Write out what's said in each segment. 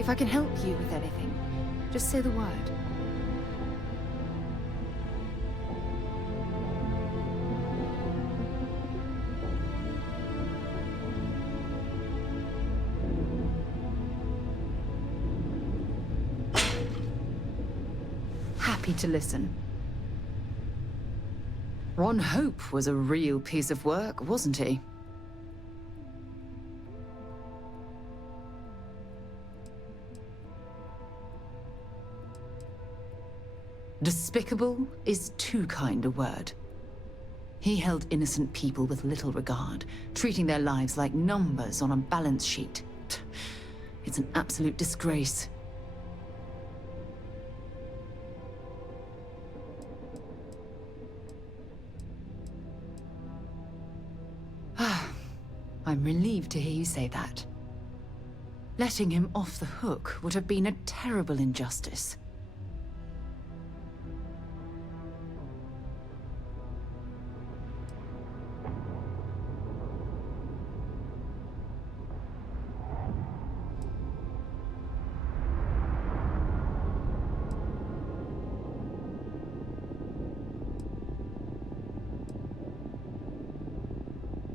If I can help you with anything, just say the word. Happy to listen. Ron Hope was a real piece of work, wasn't he? Despicable is too kind a word. He held innocent people with little regard, treating their lives like numbers on a balance sheet. It's an absolute disgrace. I'm relieved to hear you say that. Letting him off the hook would have been a terrible injustice.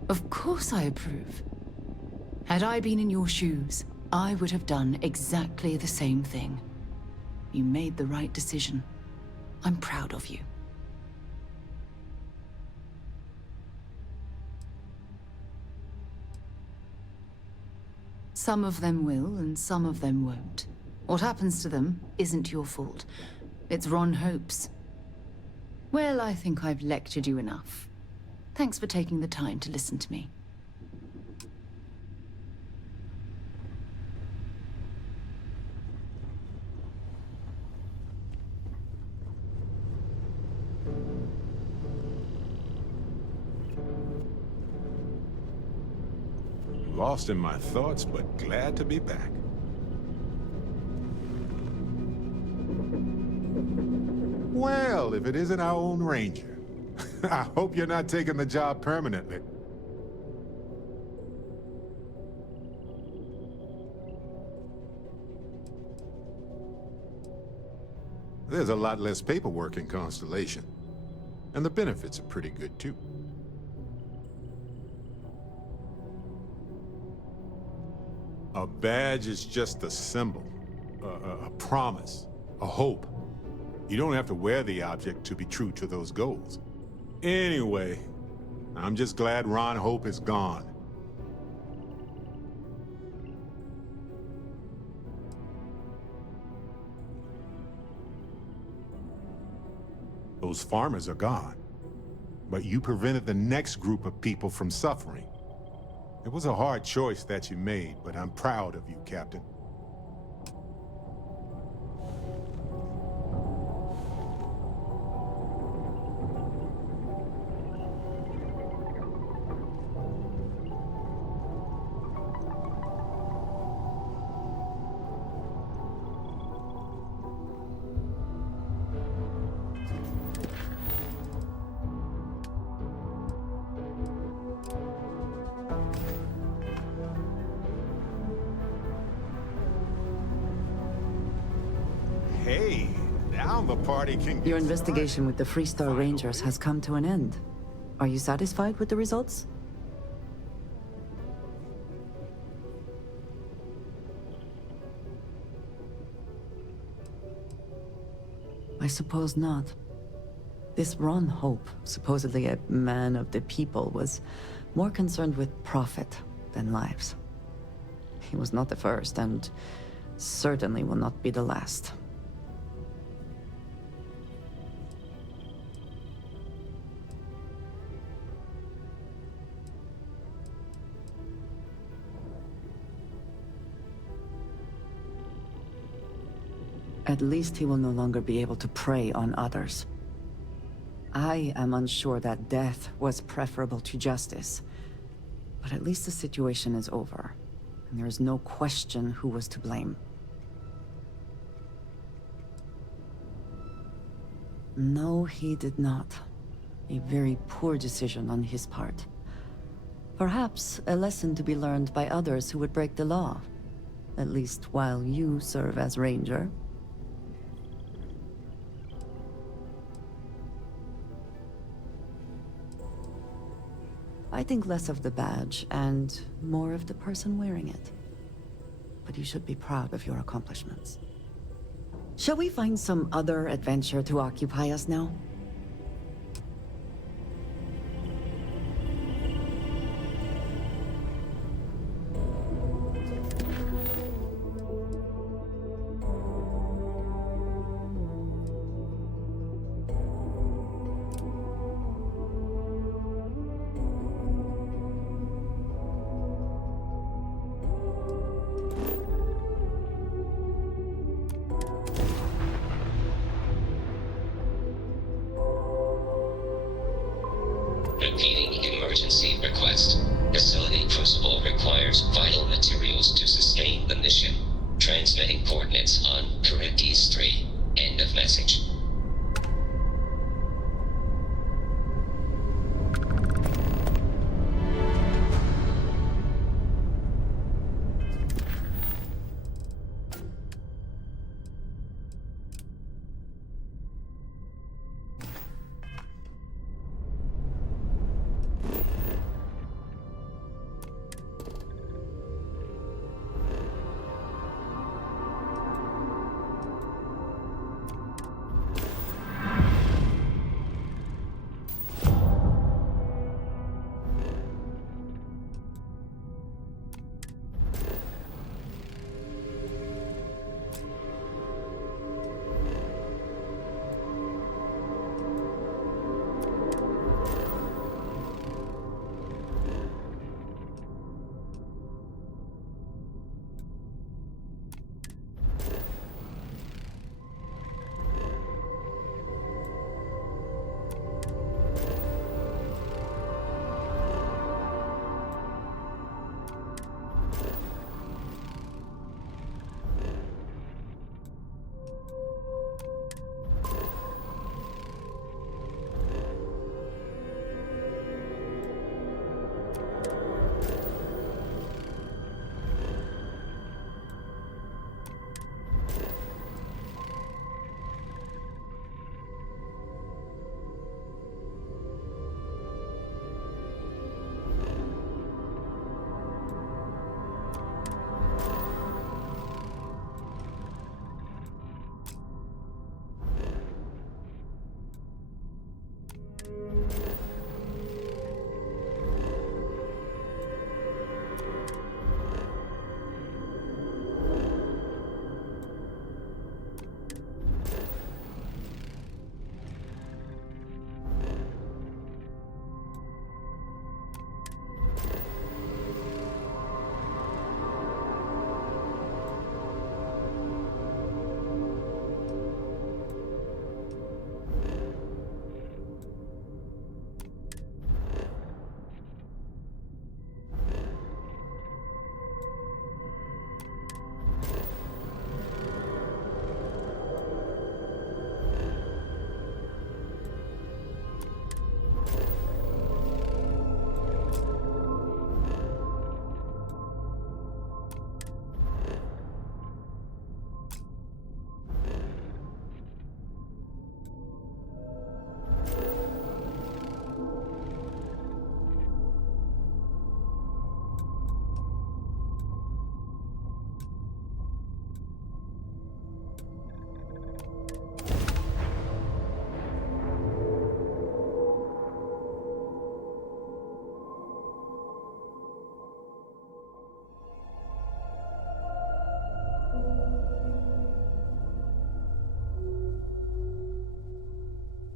Of course I approve. Had I been in your shoes, I would have done exactly the same thing. You made the right decision. I'm proud of you. Some of them will, and some of them won't. What happens to them isn't your fault. It's Ron Hope's. Well, I think I've lectured you enough. Thanks for taking the time to listen to me. Lost in my thoughts, but glad to be back. Well, if it isn't our own Ranger. I hope you're not taking the job permanently. There's a lot less paperwork in Constellation. And the benefits are pretty good, too. A badge is just a symbol, a promise, a hope. You don't have to wear the object to be true to those goals. Anyway, I'm just glad Ron Hope is gone. Those farmers are gone, but you prevented the next group of people from suffering. It was a hard choice that you made, but I'm proud of you, Captain. Hey, now the party can get Your investigation with the Freestar Rangers has come to an end. Are you satisfied with the results? I suppose not. This Ron Hope, supposedly a man of the people, was more concerned with profit than lives. He was not the first, and certainly will not be the last. At least he will no longer be able to prey on others. I am unsure that death was preferable to justice, but at least the situation is over, and there is no question who was to blame. No, he did not. A very poor decision on his part. Perhaps a lesson to be learned by others who would break the law. At least while you serve as ranger. I think less of the badge and more of the person wearing it. But you should be proud of your accomplishments. Shall we find some other adventure to occupy us now? Repeating emergency request. Facility crucible requires vital materials to sustain the mission. Transmitting coordinates on Charybdis 3. End of message.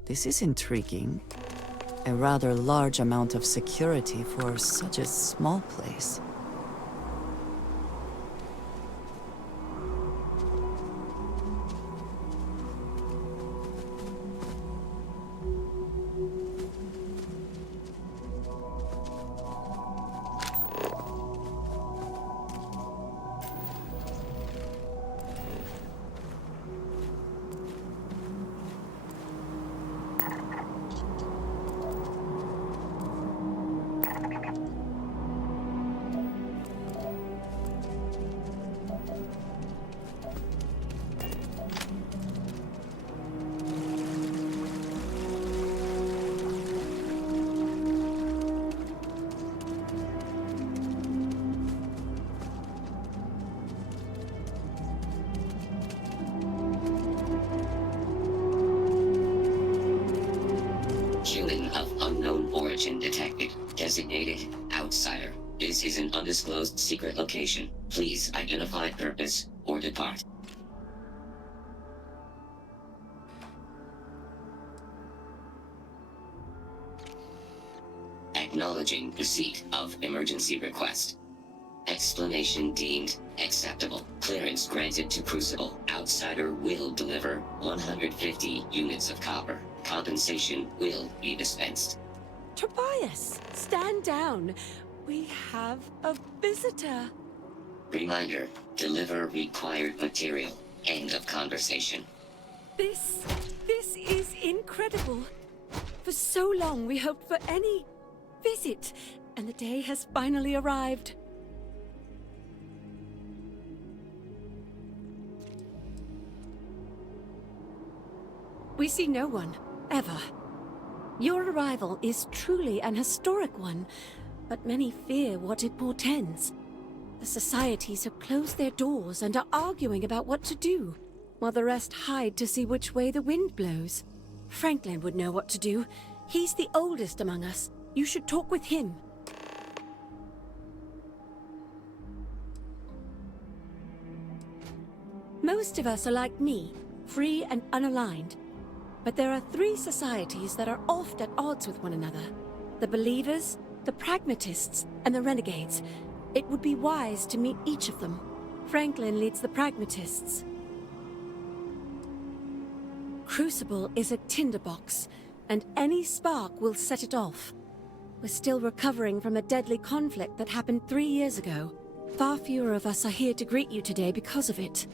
This is intriguing. A rather large amount of security for such a small place. Designated outsider. This is an undisclosed secret location. Please identify purpose or depart. Acknowledging receipt of emergency request. Explanation deemed acceptable. Clearance granted to Crucible. Outsider will deliver 150 units of copper. Compensation will be dispensed. Tobias, stand down. We have a visitor. Reminder, deliver required material. End of conversation. This is incredible. For so long we hoped for any visit, and the day has finally arrived. We see no one, ever. Your arrival is truly an historic one, but many fear what it portends. The societies have closed their doors and are arguing about what to do, while the rest hide to see which way the wind blows. Franklin would know what to do. He's the oldest among us. You should talk with him. Most of us are like me, free and unaligned. But there are 3 societies that are oft at odds with one another. The Believers, the Pragmatists, and the Renegades. It would be wise to meet each of them. Franklin leads the Pragmatists. Crucible is a tinderbox, and any spark will set it off. We're still recovering from a deadly conflict that happened 3 years ago. Far fewer of us are here to greet you today because of it.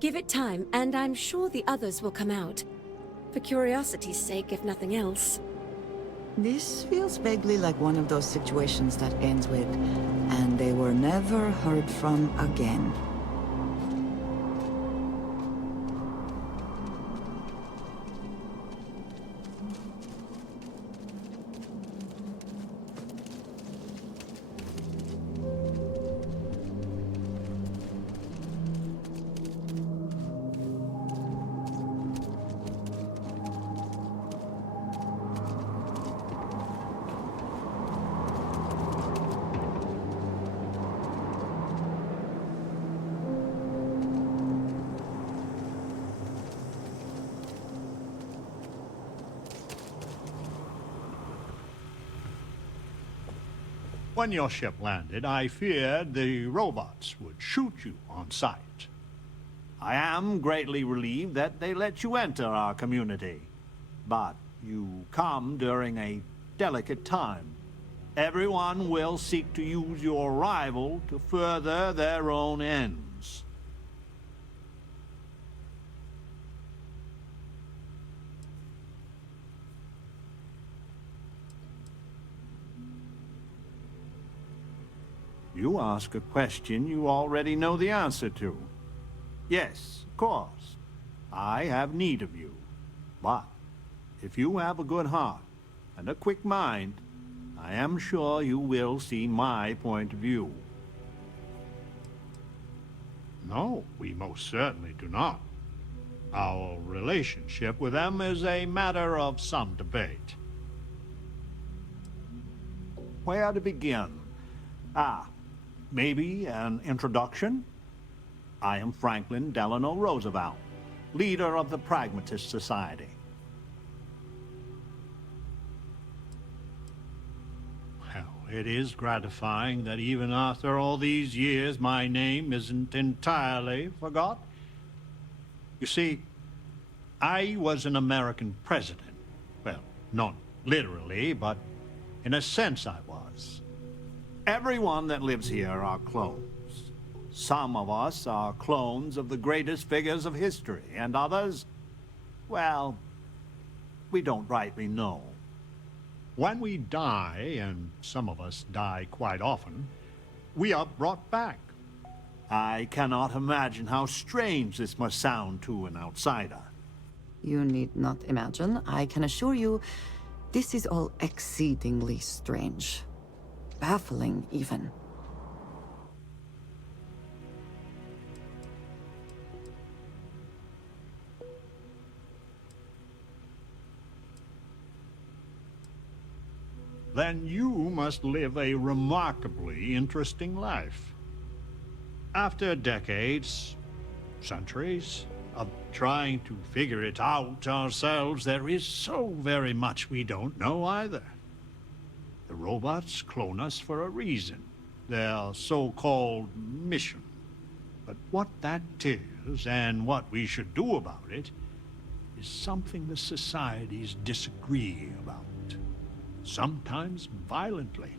Give it time, and I'm sure the others will come out. For curiosity's sake, if nothing else. This feels vaguely like one of those situations that ends with, and they were never heard from again. When your ship landed, I feared the robots would shoot you on sight. I am greatly relieved that they let you enter our community. But you come during a delicate time. Everyone will seek to use your arrival to further their own ends. You ask a question you already know the answer to. Yes, of course. I have need of you. But if you have a good heart and a quick mind, I am sure you will see my point of view. No, we most certainly do not. Our relationship with them is a matter of some debate. Where to begin? Maybe an introduction? I am Franklin Delano Roosevelt, leader of the Pragmatist Society. Well, it is gratifying that even after all these years, my name isn't entirely forgot. You see, I was an American president. Well, not literally, but in a sense I was. Everyone that lives here are clones. Some of us are clones of the greatest figures of history, and others, well, we don't rightly know. When we die, and some of us die quite often, we are brought back. I cannot imagine how strange this must sound to an outsider. You need not imagine. I can assure you, this is all exceedingly strange. Baffling, even. then you must live a remarkably interesting life. After decades, centuries, of trying to figure it out ourselves, there is so very much we don't know either. The robots clone us for a reason, their so-called mission. But what that is, and what we should do about it, is something the societies disagree about. Sometimes violently.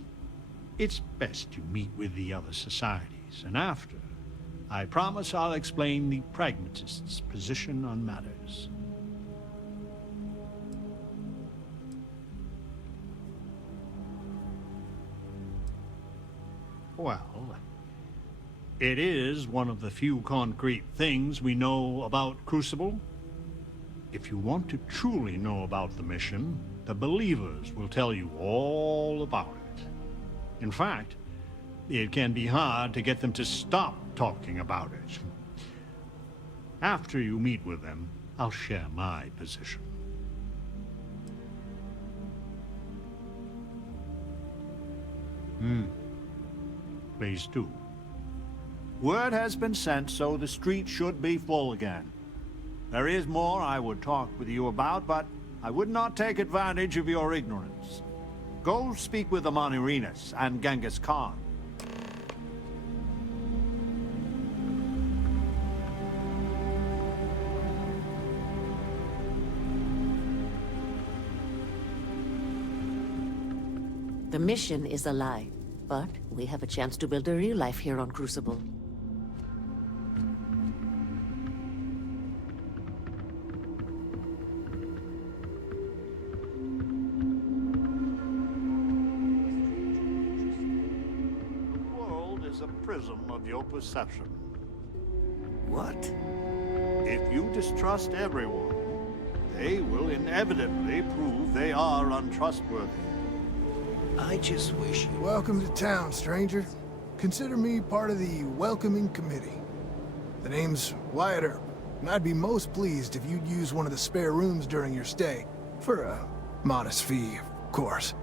It's best you meet with the other societies, and after, I promise I'll explain the pragmatists' position on matters. Well, it is one of the few concrete things we know about Crucible. If you want to truly know about the mission, the believers will tell you all about it. In fact, it can be hard to get them to stop talking about it. After you meet with them, I'll share my position. Please do. Word has been sent, so the street should be full again. There is more I would talk with you about, but I would not take advantage of your ignorance. Go speak with Amon Irenas and Genghis Khan. The mission is a lie, but we have a chance to build a real life here on Crucible. The world is a prism of your perception. What? If you distrust everyone, they will inevitably prove they are untrustworthy. I just wish you... Welcome to town, stranger. Consider me part of the welcoming committee. The name's Wyatt Earp, and I'd be most pleased if you'd use one of the spare rooms during your stay. For a modest fee, of course.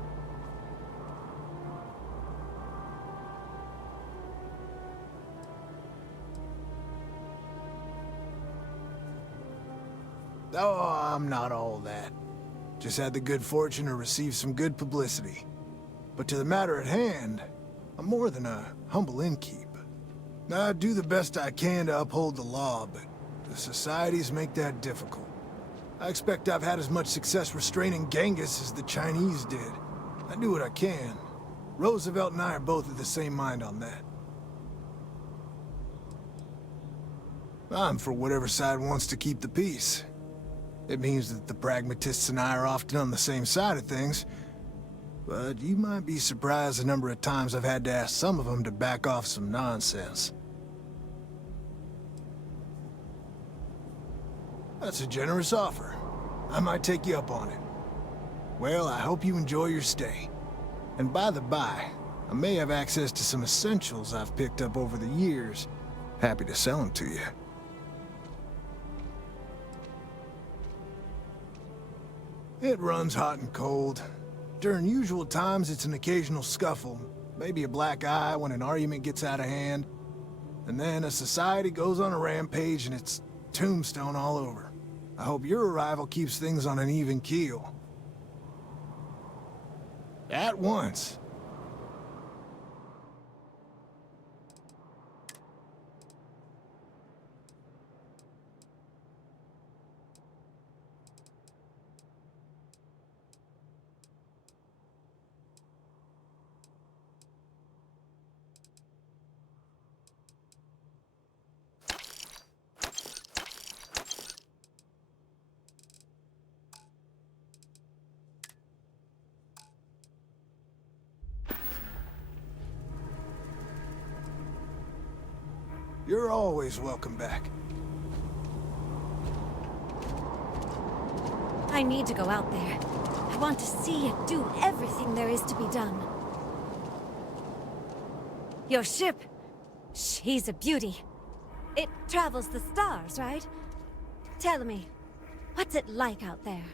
Oh, I'm not all that. Just had the good fortune to receive some good publicity. But to the matter at hand, I'm more than a humble innkeep. I do the best I can to uphold the law, but the societies make that difficult. I expect I've had as much success restraining Genghis as the Chinese did. I do what I can. Roosevelt and I are both of the same mind on that. I'm for whatever side wants to keep the peace. It means that the pragmatists and I are often on the same side of things, but you might be surprised the number of times I've had to ask some of them to back off some nonsense. That's a generous offer. I might take you up on it. Well, I hope you enjoy your stay. And by the by, I may have access to some essentials I've picked up over the years. Happy to sell them to you. It runs hot and cold. During usual times, it's an occasional scuffle, maybe a black eye when an argument gets out of hand, and then a society goes on a rampage and it's tombstone all over. I hope your arrival keeps things on an even keel. At once. You're always welcome back. I need to go out there. I want to see and do everything there is to be done. Your ship, she's a beauty. It travels the stars, right? Tell me, what's it like out there?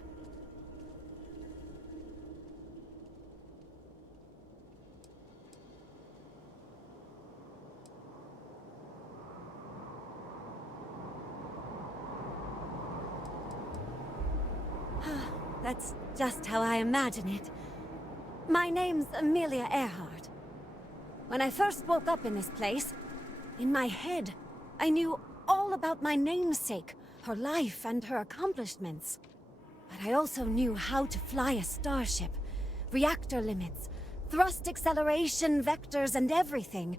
That's just how I imagine it. My name's Amelia Earhart. When I first woke up in this place, in my head, I knew all about my namesake, her life and her accomplishments. But I also knew how to fly a starship, reactor limits, thrust acceleration, vectors, and everything.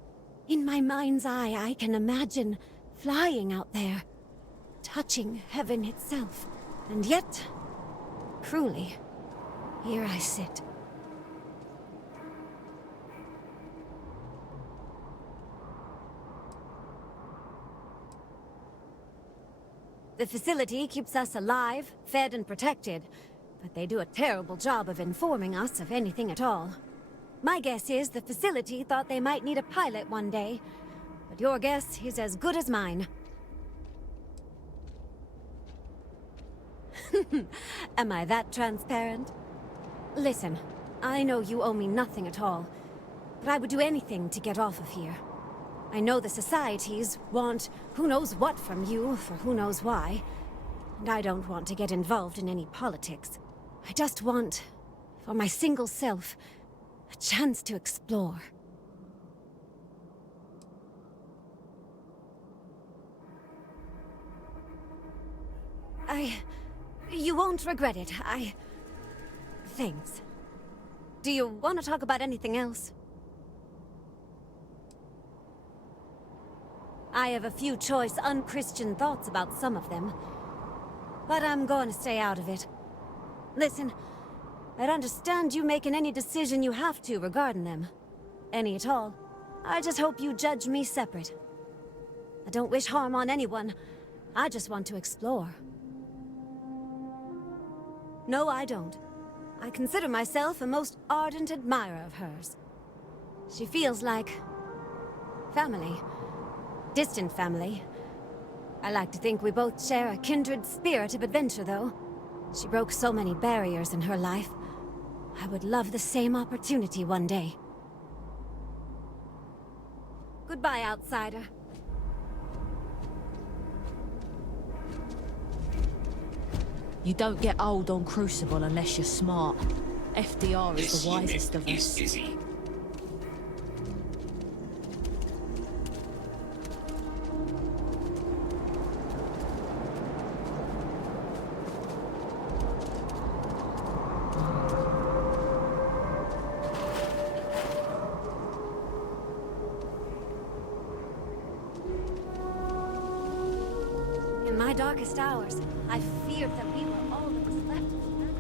In my mind's eye, I can imagine flying out there, touching heaven itself. And yet, cruelly, here I sit. The facility keeps us alive, fed and protected, but they do a terrible job of informing us of anything at all. My guess is the facility thought they might need a pilot one day, but your guess is as good as mine. Am I that transparent? Listen, I know you owe me nothing at all, but I would do anything to get off of here. I know the societies want who knows what from you for who knows why, and I don't want to get involved in any politics. I just want, for my single self, a chance to explore. You won't regret it. Thanks. Do you want to talk about anything else? I have a few choice, unchristian thoughts about some of them, but I'm going to stay out of it. Listen, I'd understand you making any decision you have to regarding them. Any at all. I just hope you judge me separate. I don't wish harm on anyone. I just want to explore. No, I don't. I consider myself a most ardent admirer of hers. She feels like family. Distant family. I like to think we both share a kindred spirit of adventure, though. She broke so many barriers in her life. I would love the same opportunity one day. Goodbye, outsider. You don't get old on Crucible unless you're smart. FDR is the wisest of us. Busy. In my darkest hours, I feared that we were all that was left of humanity.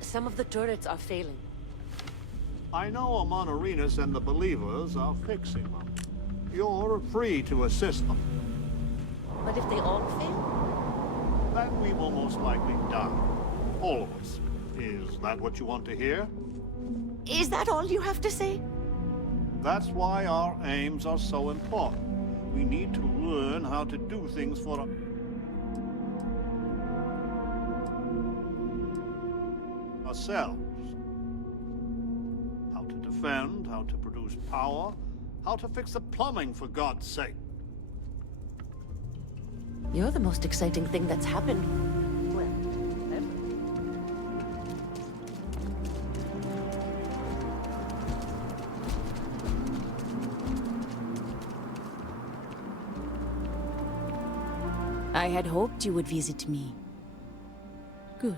Some of the turrets are failing. I know Amon Arenas and the Believers are fixing them. You're free to assist them. But if they all fail? Then we will most likely die. All of us. Is that what you want to hear? Is that all you have to say? That's why our aims are so important. We need to learn how to do things for ourselves. How to defend, how to produce power, how to fix the plumbing, for God's sake. You're the most exciting thing that's happened. Well, ever. I had hoped you would visit me. Good.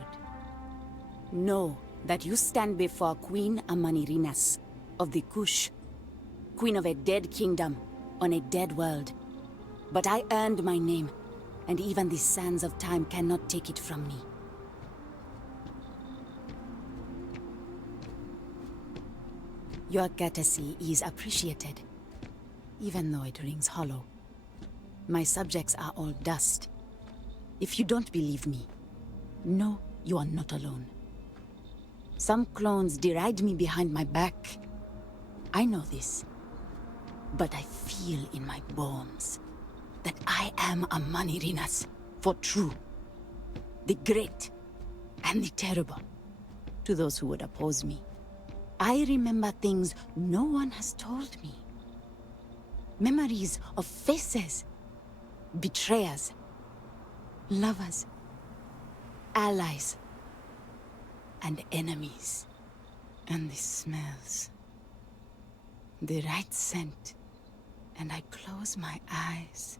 Know that you stand before Queen Amanirinas of the Kush, queen of a dead kingdom on a dead world. But I earned my name, and even the sands of time cannot take it from me. Your courtesy is appreciated, even though it rings hollow. My subjects are all dust. If you don't believe me, know you are not alone. Some clones deride me behind my back. I know this. But I feel in my bones that I am a Manirinas for true. The great and the terrible to those who would oppose me. I remember things no one has told me. Memories of faces, betrayers, lovers, allies, and enemies. And the smells. The right scent. And I close my eyes.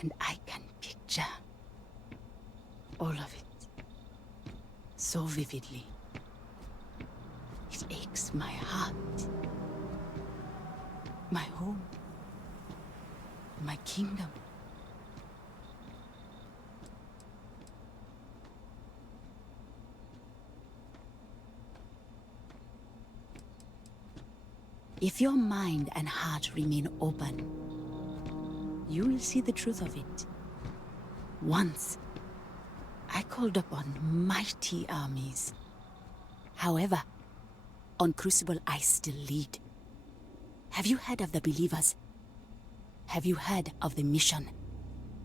And I can picture all of it. So vividly. It aches my heart. My home. My kingdom. If your mind and heart remain open, you will see the truth of it. Once, I called upon mighty armies. However, on Crucible I still lead. Have you heard of the believers? Have you heard of the mission?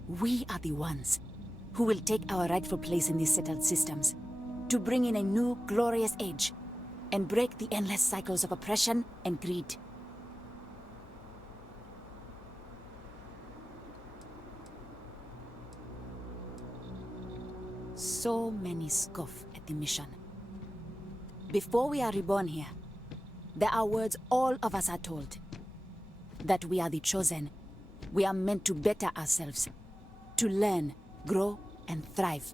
We are the ones who will take our rightful place in these settled systems, to bring in a new glorious age, and break the endless cycles of oppression and greed. So many scoff at the mission. Before we are reborn here, there are words all of us are told. That we are the chosen. We are meant to better ourselves. To learn, grow, and thrive.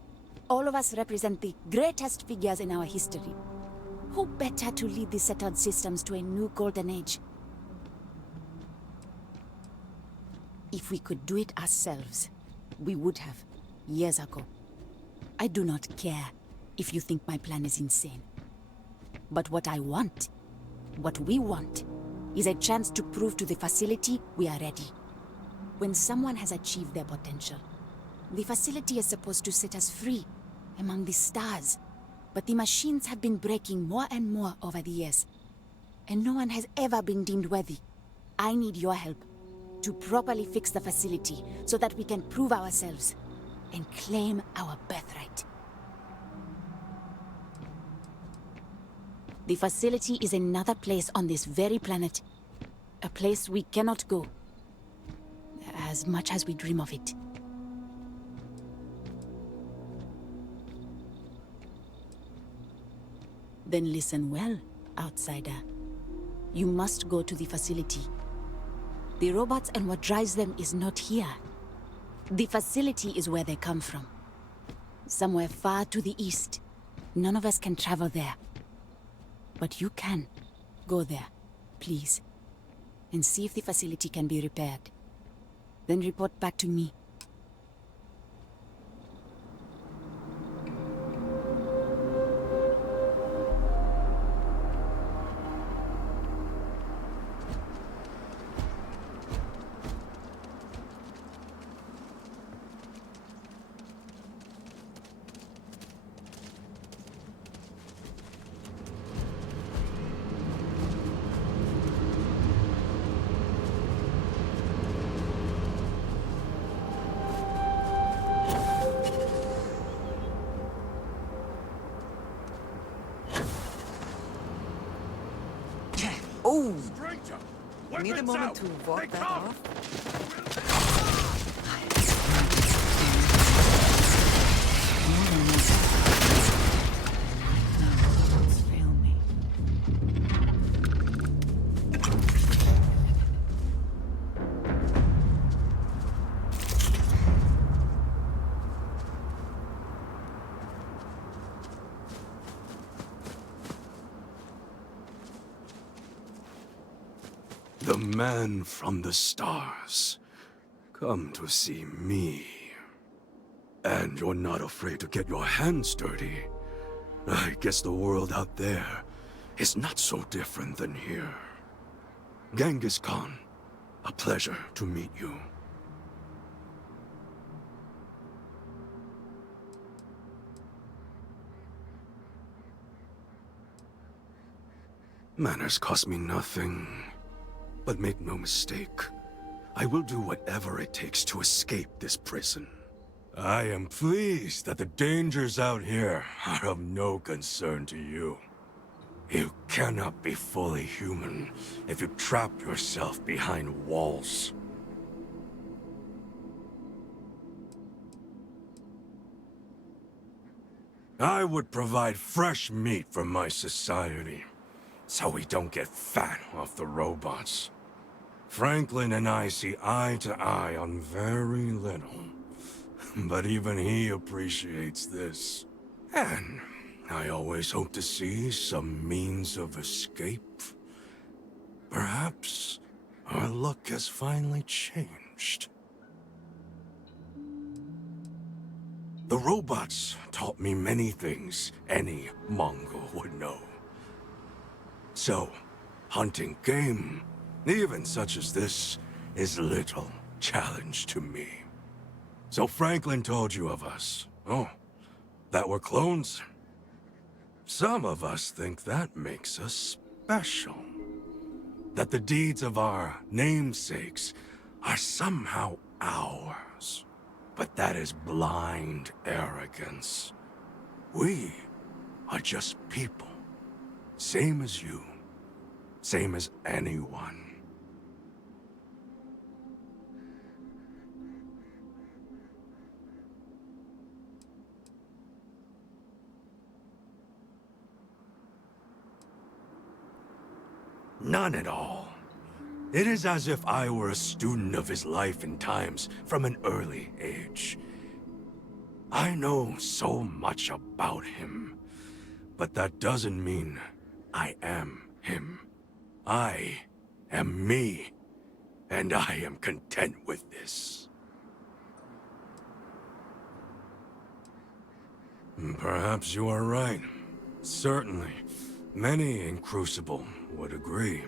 All of us represent the greatest figures in our history. Who better to lead the settled systems to a new golden age? If we could do it ourselves, we would have, years ago. I do not care if you think my plan is insane. But what I want, what we want, is a chance to prove to the facility we are ready. When someone has achieved their potential, the facility is supposed to set us free among the stars. But the machines have been breaking more and more over the years, and no one has ever been deemed worthy. I need your help to properly fix the facility so that we can prove ourselves and claim our birthright. The facility is another place on this very planet, a place we cannot go, as much as we dream of it. Then listen well, outsider. You must go to the facility. The robots and what drives them is not here. The facility is where they come from. Somewhere far to the east. None of us can travel there. But you can. Go there, please. And see if the facility can be repaired. Then report back to me. Oh! Need a moment to walk that off? Fail me. The man from the stars. Come to see me. And you're not afraid to get your hands dirty. I guess the world out there is not so different than here. Genghis Khan, a pleasure to meet you. Manners cost me nothing. But make no mistake, I will do whatever it takes to escape this prison. I am pleased that the dangers out here are of no concern to you. You cannot be fully human if you trap yourself behind walls. I would provide fresh meat for my society, so we don't get fat off the robots. Franklin and I see eye to eye on very little, but even he appreciates this. And I always hope to see some means of escape. Perhaps our luck has finally changed. The robots taught me many things any Mongol would know. So, hunting game, even such as this, is little challenge to me. So Franklin told you of us. Oh, that we're clones? Some of us think that makes us special. That the deeds of our namesakes are somehow ours. But that is blind arrogance. We are just people. Same as you. Same as anyone. None at all. It is as if I were a student of his life and times from an early age. I know so much about him, but that doesn't mean I am him. I am me, and I am content with this. Perhaps you are right. Certainly, many in Crucible would agree.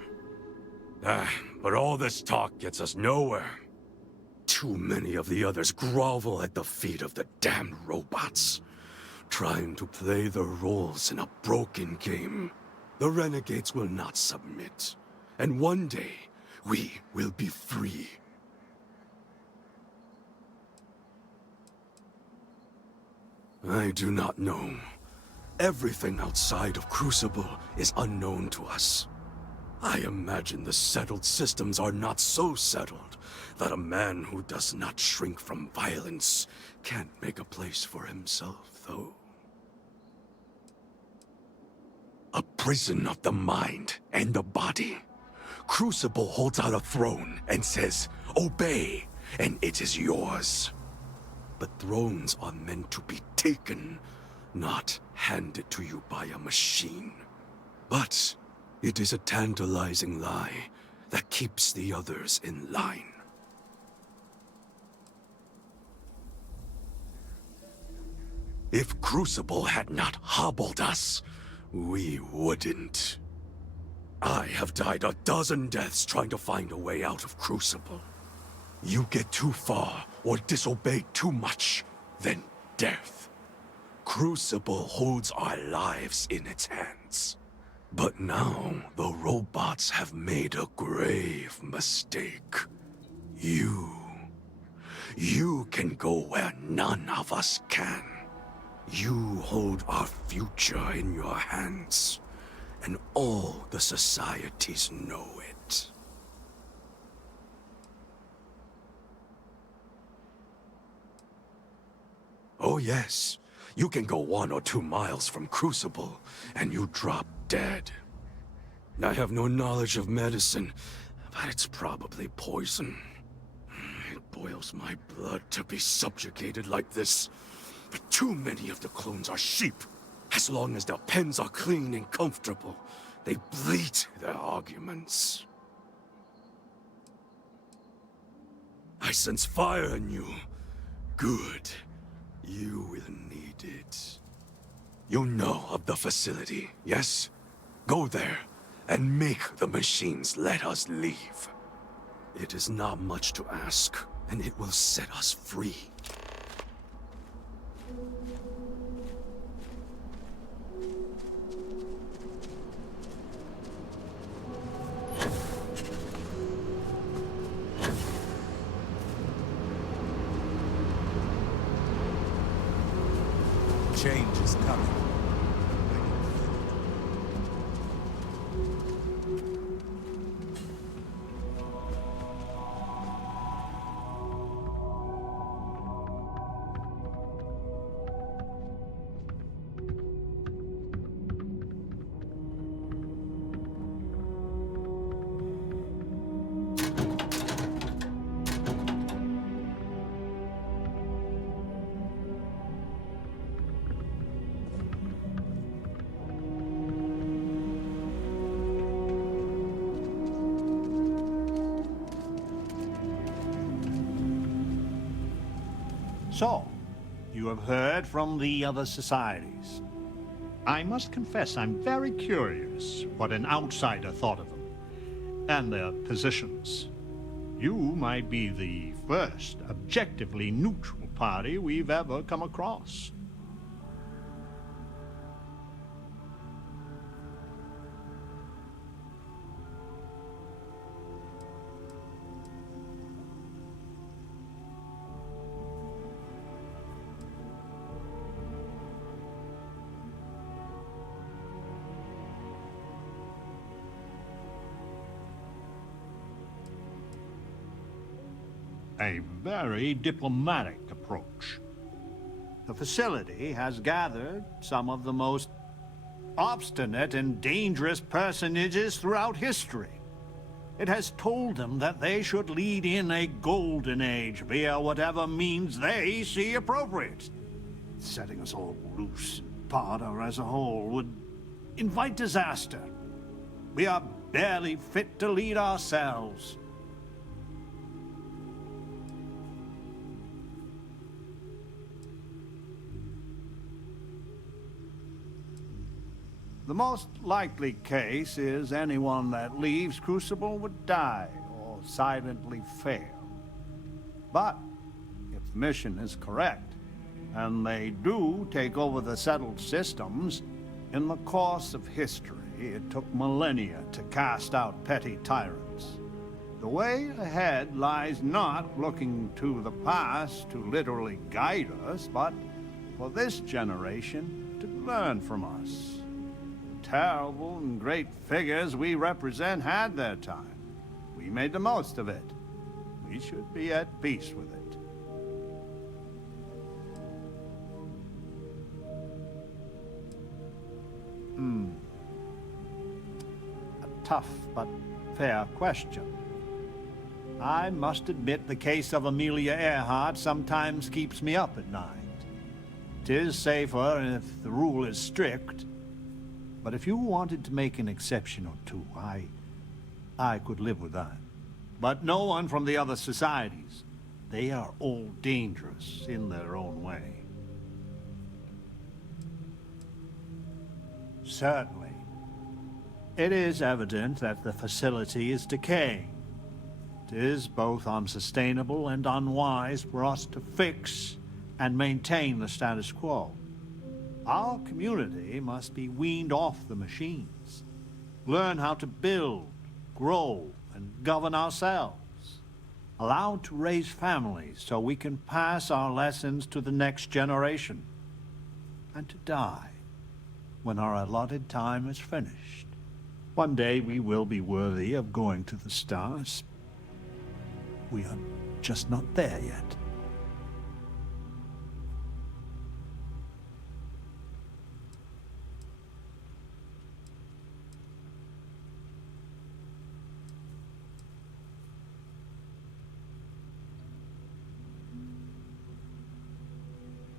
But all this talk gets us nowhere. Too many of the others grovel at the feet of the damned robots, trying to play their roles in a broken game. The renegades will not submit, and one day, we will be free. I do not know. Everything outside of Crucible is unknown to us. I imagine the settled systems are not so settled that a man who does not shrink from violence can't make a place for himself, though. A prison of the mind and the body. Crucible holds out a throne and says, "Obey, and it is yours." But thrones are meant to be taken, not handed to you by a machine. But it is a tantalizing lie that keeps the others in line. If Crucible had not hobbled us, we wouldn't. I have died a dozen deaths trying to find a way out of Crucible. You get too far or disobey too much, then death. Crucible holds our lives in its hands. But now, the robots have made a grave mistake. You can go where none of us can. You hold our future in your hands, and all the societies know it. Oh yes, you can go 1 or 2 miles from Crucible, and you drop dead. I have no knowledge of medicine, but it's probably poison. It boils my blood to be subjugated like this. But too many of the clones are sheep. As long as their pens are clean and comfortable, they bleat their arguments. I sense fire in you. Good. You will need it. You know of the facility, yes? Go there, and make the machines let us leave. It is not much to ask, and it will set us free. Change is coming. So, you have heard from the other societies. I must confess I'm very curious what an outsider thought of them, and their positions. You might be the first objectively neutral party we've ever come across. A very diplomatic approach. The facility has gathered some of the most obstinate and dangerous personages throughout history. It has told them that they should lead in a golden age via whatever means they see appropriate. Setting us all loose and parter as a whole would invite disaster. We are barely fit to lead ourselves. The most likely case is anyone that leaves Crucible would die or silently fail. But if the mission is correct, and they do take over the settled systems, in the course of history, it took millennia to cast out petty tyrants. The way ahead lies not looking to the past to literally guide us, but for this generation to learn from us. Terrible and great figures we represent had their time. We made the most of it. We should be at peace with it. A tough but fair question. I must admit the case of Amelia Earhart sometimes keeps me up at night. 'Tis safer if the rule is strict. But if you wanted to make an exception or two, I could live with that. But no one from the other societies. They are all dangerous in their own way. Certainly. It is evident that the facility is decaying. It is both unsustainable and unwise for us to fix and maintain the status quo. Our community must be weaned off the machines, learn how to build, grow, and govern ourselves, allowed to raise families so we can pass our lessons to the next generation, and to die when our allotted time is finished. One day we will be worthy of going to the stars. We are just not there yet.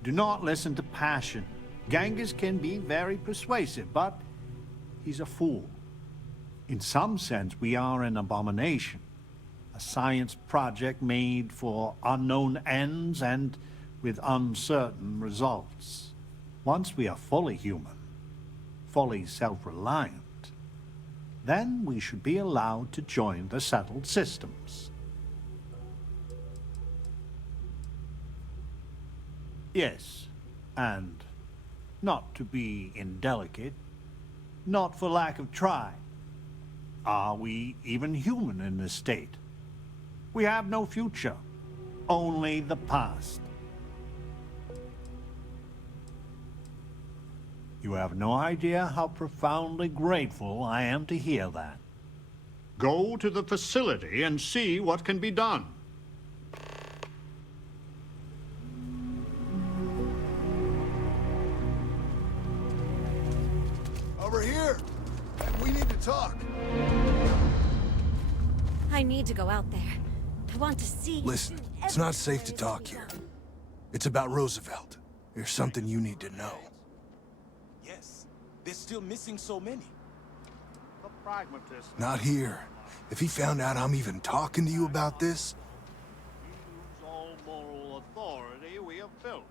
Do not listen to passion. Genghis can be very persuasive, but he's a fool. In some sense, we are an abomination. A science project made for unknown ends and with uncertain results. Once we are fully human, fully self-reliant, then we should be allowed to join the settled systems. Yes, and not to be indelicate, not for lack of trying. Are we even human in this state? We have no future, only the past. You have no idea how profoundly grateful I am to hear that. Go to the facility and see what can be done. Over here! We need to talk. I need to go out there. I want to see... Listen, it's not safe to talk here. It's about Roosevelt. There's something you need to know. Yes, they're still missing so many. The pragmatist. Not here. If he found out I'm even talking to you about this... Use all moral authority we have built.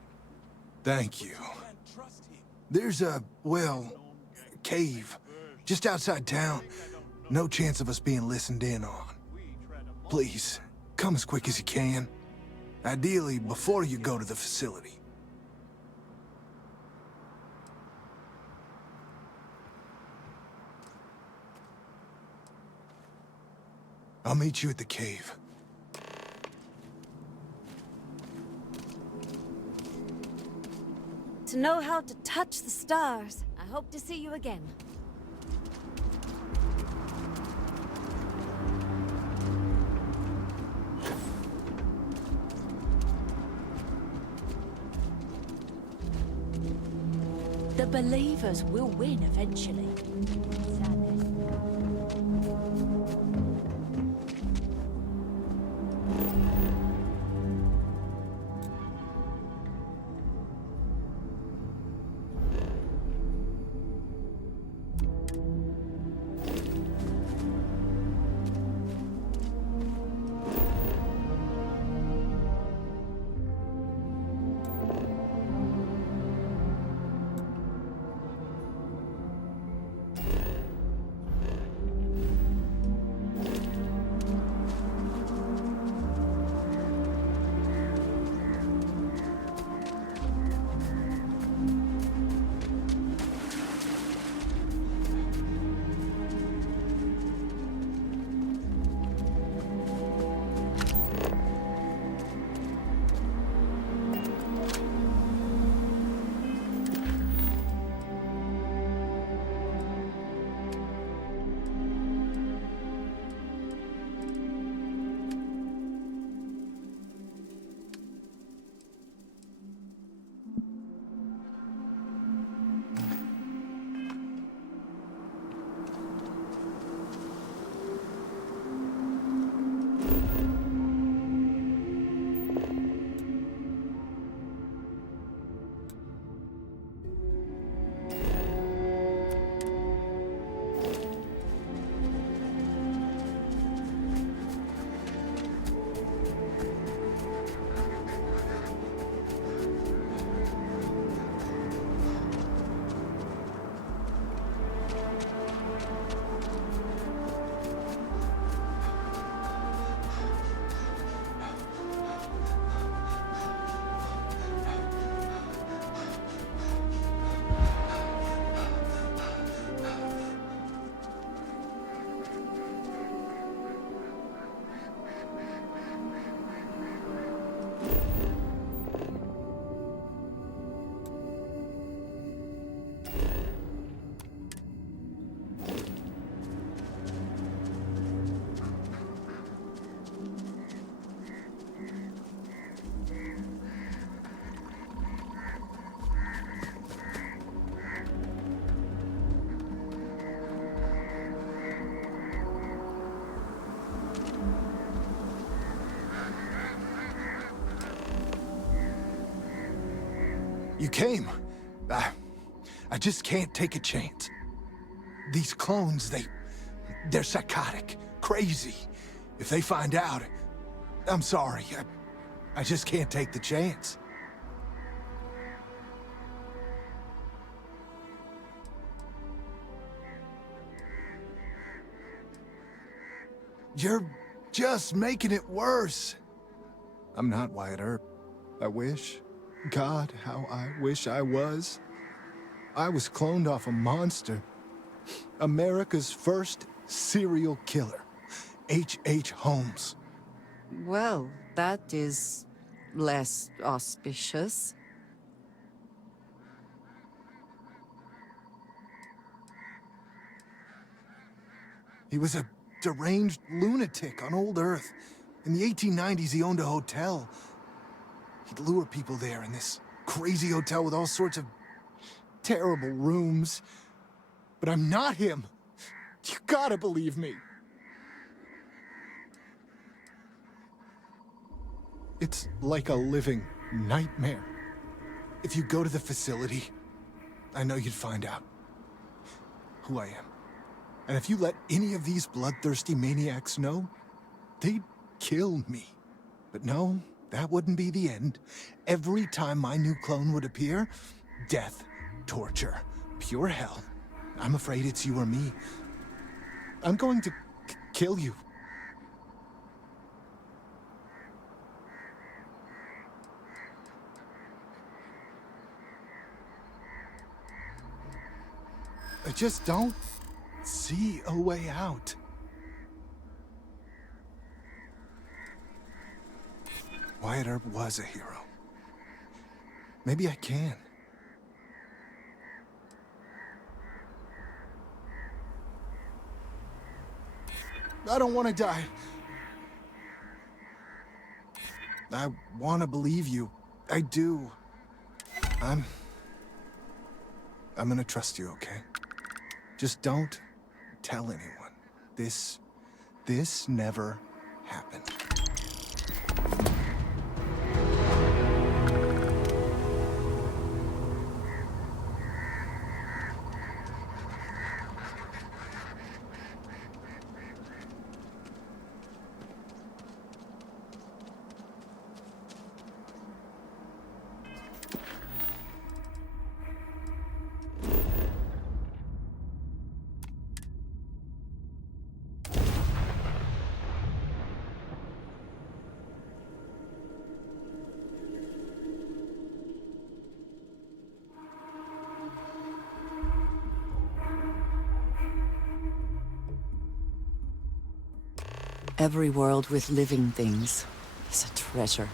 Thank you. Can't trust him. There's a, well, cave just outside town. No chance of us being listened in on. Please, come as quick as you can. Ideally, before you go to the facility. I'll meet you at the cave. To know how to touch the stars. I hope to see you again. The believers will win eventually. Sadly. You came. I just can't take a chance. These clones, they're psychotic, crazy. If they find out, I'm sorry. I just can't take the chance. You're just making it worse. I'm not Wyatt Earp. I wish. God, how I wish I was. I was cloned off a monster. America's first serial killer. H.H. Holmes. Well, that is less auspicious. He was a deranged lunatic on old Earth. In the 1890s, he owned a hotel. He'd lure people there in this crazy hotel with all sorts of terrible rooms. But I'm not him. You gotta believe me. It's like a living nightmare. If you go to the facility, I know you'd find out who I am. And if you let any of these bloodthirsty maniacs know, they'd kill me. But no, that wouldn't be the end. Every time my new clone would appear, death, torture, pure hell. I'm afraid it's you or me. I'm going to kill you. I just don't see a way out. Wyatt Earp was a hero. Maybe I can. I don't want to die. I want to believe you. I do. I'm gonna trust you, okay? Just don't tell anyone. This never happened. Every world with living things is a treasure.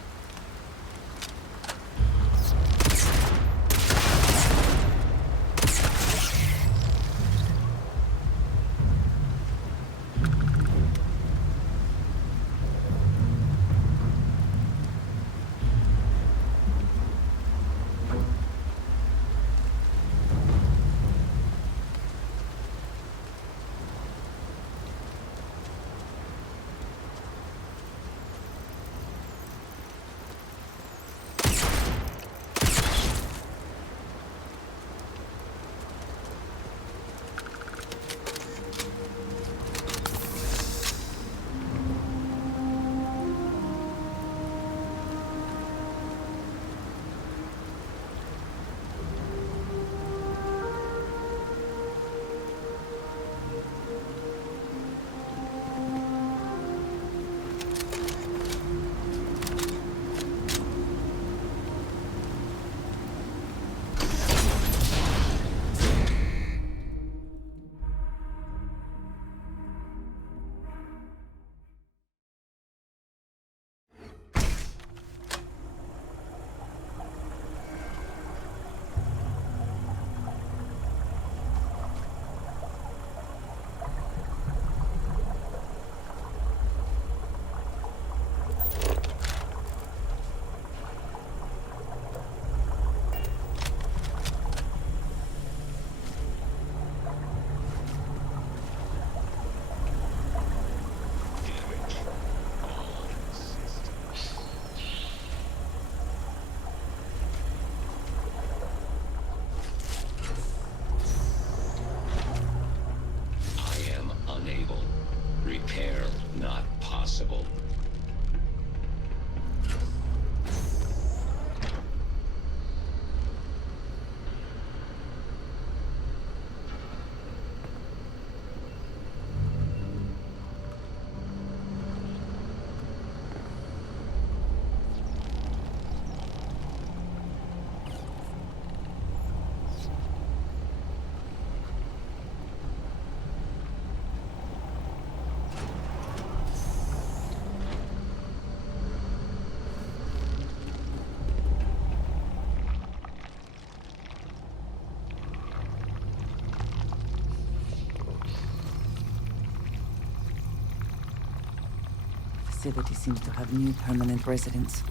facility seems to have new permanent residents.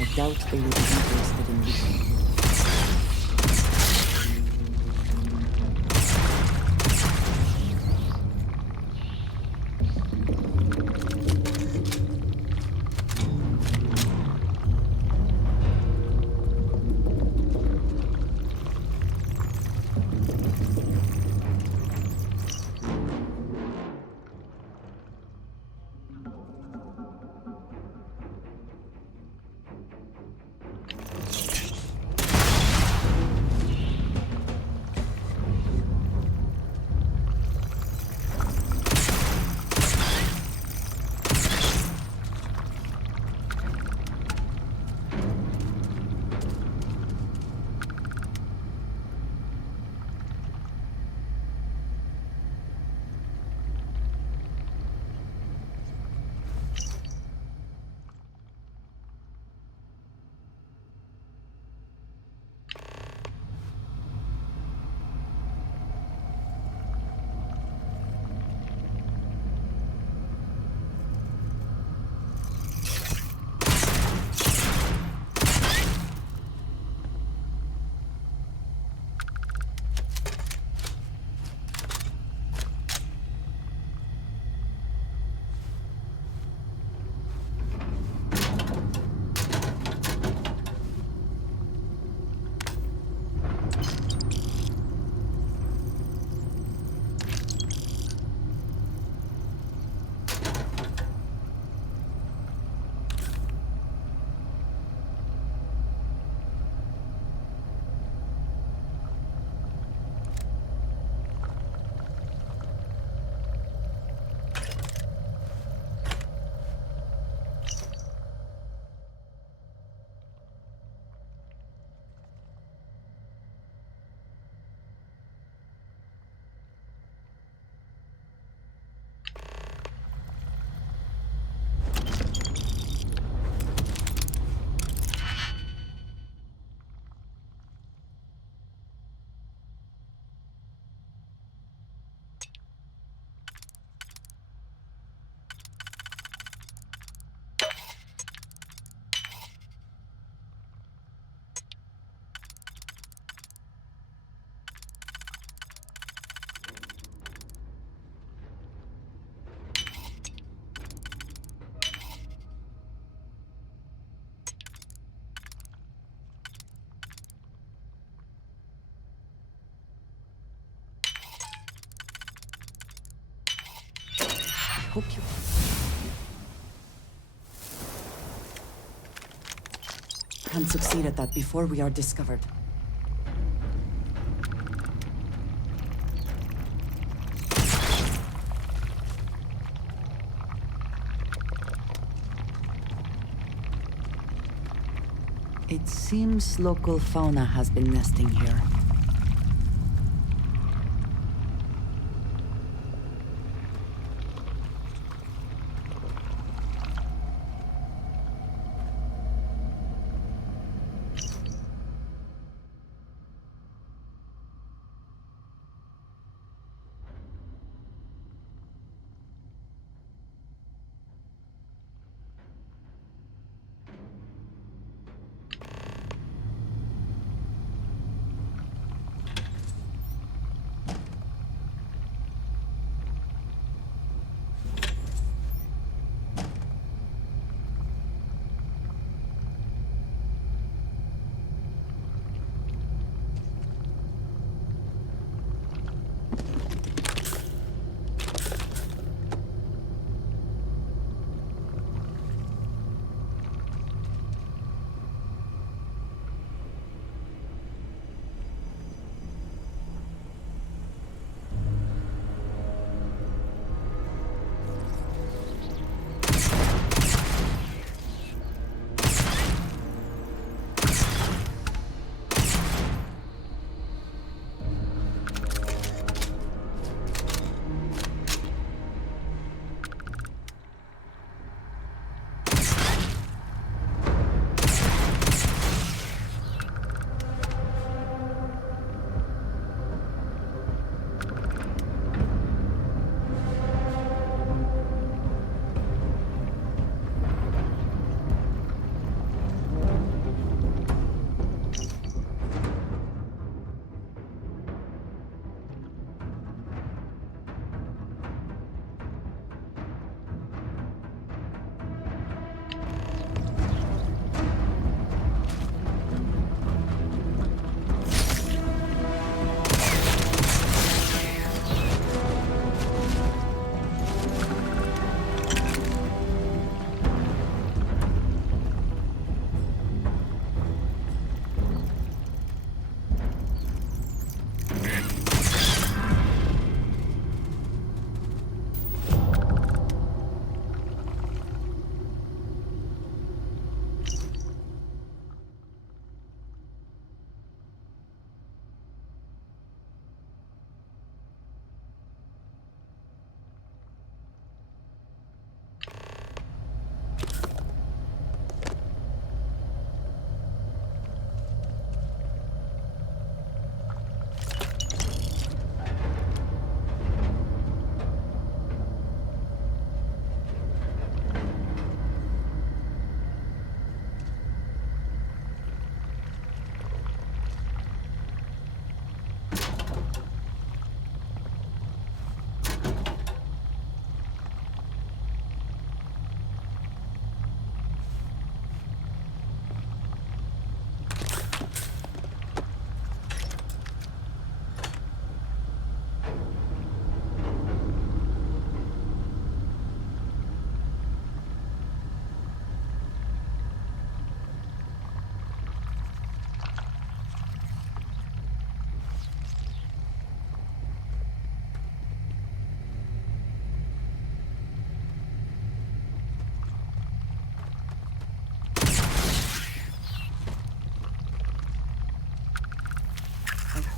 I doubt they would be interested in leaving. Hope you... Can't succeed at that before we are discovered. It seems local fauna has been nesting here.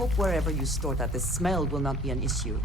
hope wherever you store that the smell will not be an issue.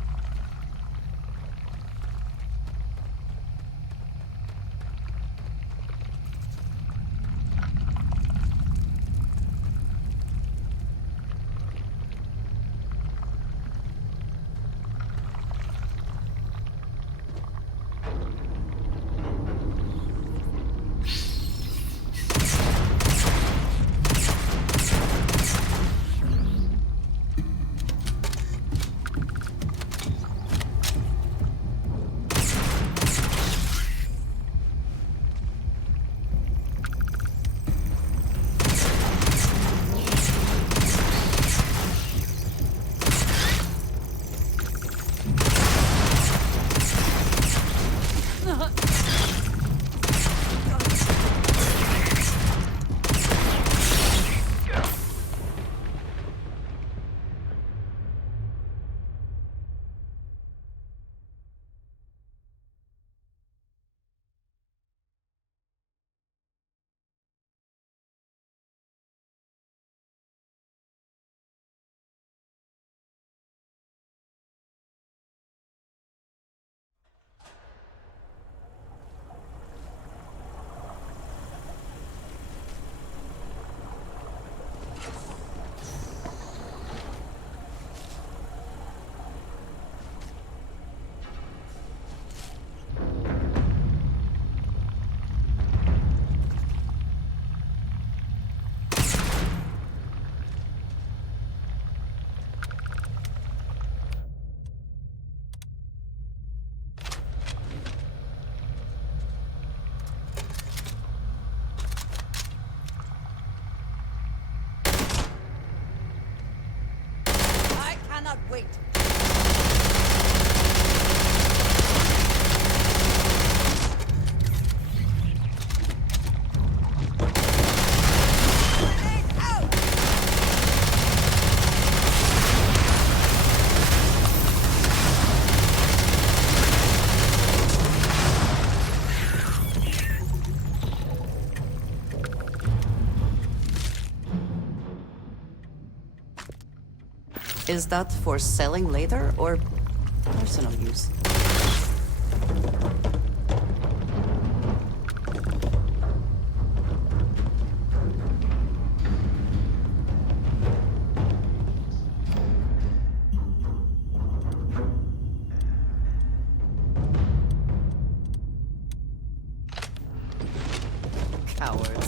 cannot wait. Is that for selling later or personal use? Cowards.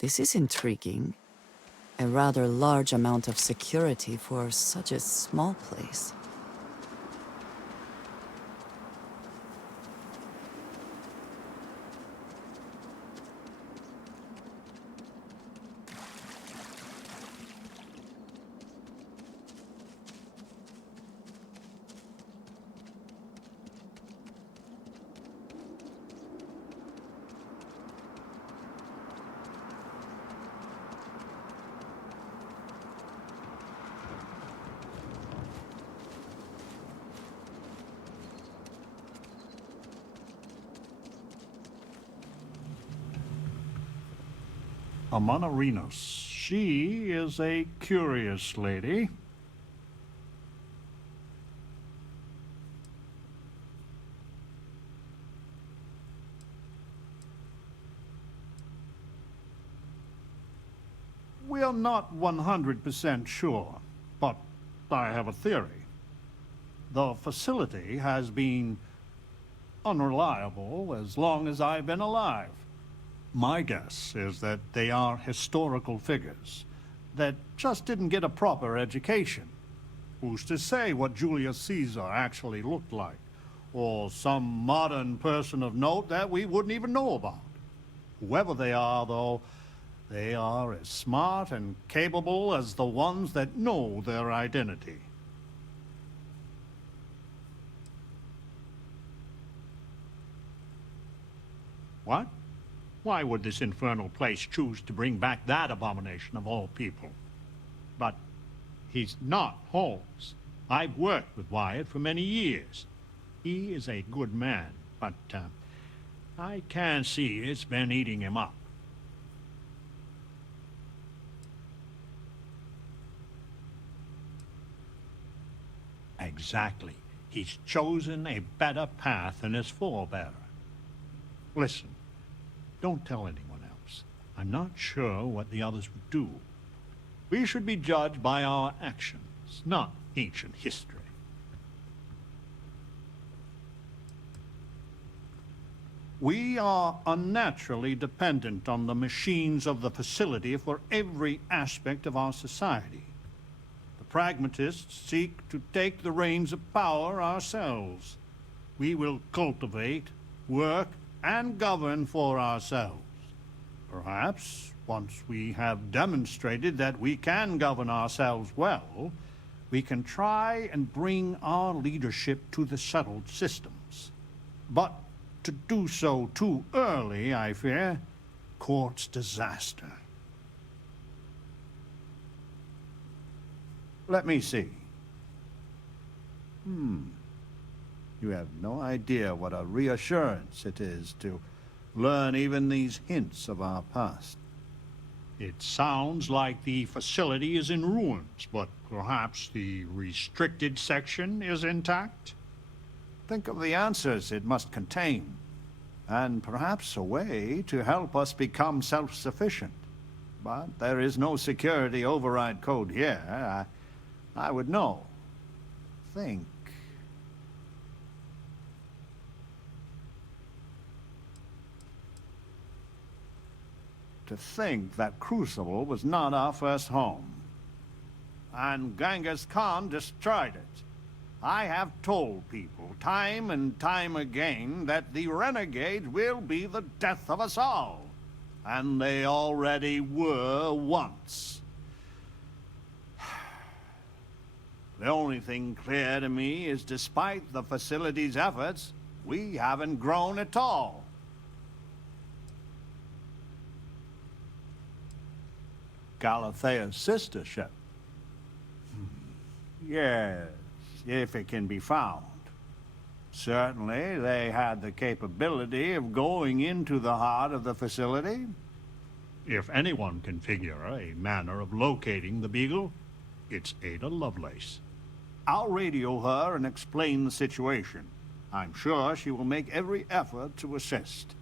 This is intriguing. A rather large amount of security for such a small place. Amanarinos. She is a curious lady. We are not 100% sure, but I have a theory. The facility has been unreliable as long as I've been alive. My guess is that they are historical figures that just didn't get a proper education. Who's to say what Julius Caesar actually looked like, or some modern person of note that we wouldn't even know about? Whoever they are, though, they are as smart and capable as the ones that know their identity. What? Why would this infernal place choose to bring back that abomination of all people? But he's not Holmes. I've worked with Wyatt for many years. He is a good man, but I can see it's been eating him up. Exactly. He's chosen a better path than his forebearer. Listen. Don't tell anyone else. I'm not sure what the others would do. We should be judged by our actions, not ancient history. We are unnaturally dependent on the machines of the facility for every aspect of our society. The pragmatists seek to take the reins of power ourselves. We will cultivate, work, and govern for ourselves. Perhaps, once we have demonstrated that we can govern ourselves well, we can try and bring our leadership to the settled systems. But to do so too early, I fear, courts disaster. Let me see. You have no idea what a reassurance it is to learn even these hints of our past. It sounds like the facility is in ruins, but perhaps the restricted section is intact? Think of the answers it must contain, and perhaps a way to help us become self-sufficient. But there is no security override code here. I would know. Think. To think that Crucible was not our first home. And Genghis Khan destroyed it. I have told people time and time again that the renegade will be the death of us all. And they already were once. The only thing clear to me is despite the facility's efforts, we haven't grown at all. Galathea's sister ship. Yes, if it can be found. Certainly, they had the capability of going into the heart of the facility. If anyone can figure a manner of locating the Beagle, it's Ada Lovelace. I'll radio her and explain the situation. I'm sure she will make every effort to assist.